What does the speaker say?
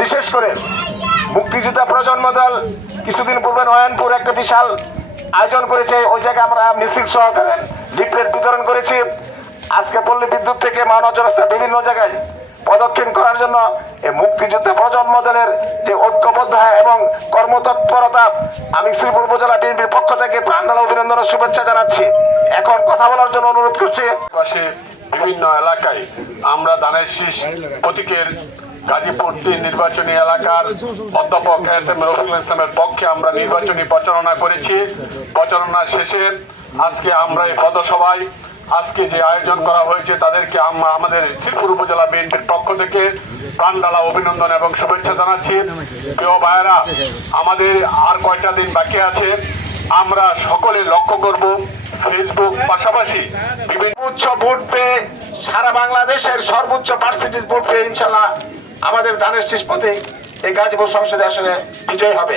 বিশেষ করে মুক্তিযোদ্ধা প্রজন্ম দল কিছুদিন পূর্বে নয়নপুর একটা বিশাল আয়োজন করেছে, ওই জায়গায় আমরা মিছিল সহকারে লিফলেট বিতরণ করেছি। আজকে পল্লী বিদ্যুৎ থেকে মানব রাস্তা বিভিন্ন জায়গায় পদক্ষেপ করার জন্য এই মুক্তিযোদ্ধা প্রজন্ম দলের যে ঐক্যবদ্ধ এবং কর্মতৎপরতা, আমি শ্রীপুর উপজেলা বিএনপির পক্ষ থেকে প্রাণডাল অভিনন্দন ও শুভেচ্ছা জানাচ্ছি। এখন কথা বলার জন্য অনুরোধ করছি বিভিন্ন এলাকায় আমরা দানের শীষ প্রতীকের গাজীপুর তিন নির্বাচনী এলাকার অধ্যাপক এস এম রফিকুল ইসলামের পক্ষে আমরা নির্বাচনী প্রচারণা করেছি। প্রচারণা শেষে আজকে আমরা এই পদসভায় আজকে যে আয়োজন করা হয়েছে তাদেরকে আমরা আমাদের শ্রীপুর উপজেলা বিএনপির পক্ষ থেকে প্রাণডালা অভিনন্দন এবং শুভেচ্ছা জানাচ্ছি। প্রিয় ভাইয়েরা, আমাদের আর কয়টা দিন বাকি আছে? আমরা সকলে লক্ষ্য করব ফেসবুক পাশাপাশি বিভিন্ন উচ্চ ভোট পেয়ে সারা বাংলাদেশের সর্বোচ্চ পার্সেন্টেজ ভোট পেয়ে ইনশাল্লাহ আমাদের ধানের শেষ পথে এই গাজীপুর সংসদে আসলে বিজয় হবে।